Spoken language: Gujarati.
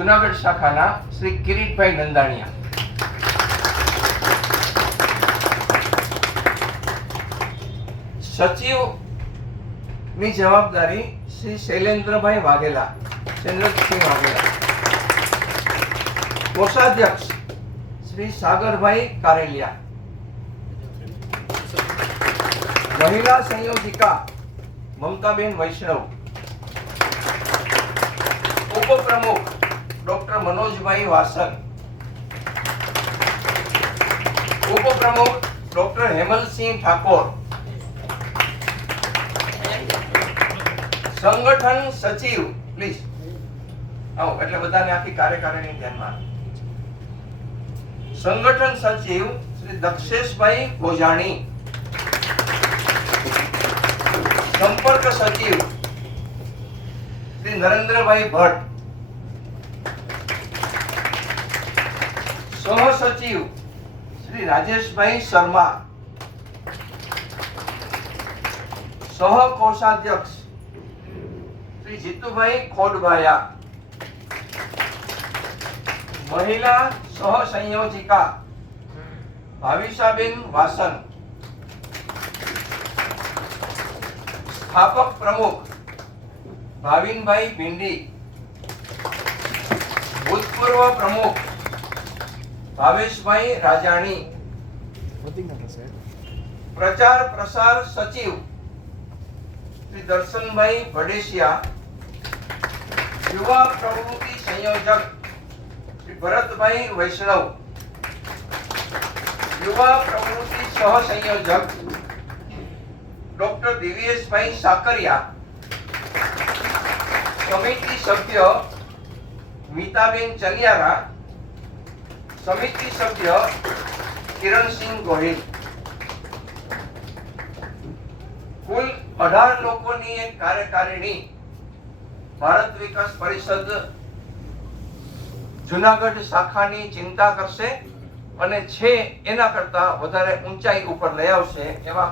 જુનાગઢ શાખાના શ્રી કિરીટભાઈ નંદાણીયા. સચિવની જવાબદારી શ્રી શૈલેન્દ્રભાઈ વાઘેલા, શૈલેન્દ્રસિંહ વાઘેલા. કોષાધ્યક્ષ શ્રી સાગરભાઈ કારેલિયા. મહિલા સંયોજિકા મમતાબેન વૈષ્ણવ. ઉપપ્રમુખ મનોજભાઈ વાસન ઉપપ્રમુખ ડોક્ટર હેમલસિંહ ઠાકોર. સંગઠન સચિવ પ્લીઝ આવો, એટલે બધાને આખી કાર્યકારીણી ધ્યાનમાં સંગઠન સચિવ શ્રી દક્ષેશભાઈ ગોજાણી. સંપર્ક સચિવ શ્રી નરેન્દ્રભાઈ ભટ્ટ. સહસચિવ શ્રી રાજેશભાઈ શર્મા સહ કોષાધ્યક્ષ શ્રી જીતુભાઈ ખોડભાયા, મહિલા સહસંયોજિકા ભાવિશાબેન વાસન, સ્થાપક પ્રમુખ ભાવિનભાઈ ભીંડી, ભૂતપૂર્વ પ્રમુખ ભાવેશભાઈ રાજાણી. પ્રચાર પ્રસાર સચિવ શ્રી દર્શનભાઈ ભડેશિયા, યુવા પ્રવૃત્તિ સંયોજક શ્રી ભરતભાઈ વૈષ્ણવ, યુવા પ્રવૃત્તિ સહ સંયોજક ડોક્ટર દિવ્યેશભાઈ સાકરિયા, સમિતિ સભ્ય મીતાબેન ચલિયારા સમિતિ સભ્ય કિરણસિંહ ગોહિલ. કુલ અઢાર લોકોની એક કાર્યકારિણી ભારત વિકાસ પરિષદ જુનાગઢ શાખાની ચિંતા કરશે અને છે એના કરતા વધારે ઊંચાઈ ઉપર લઈ આવશે એવા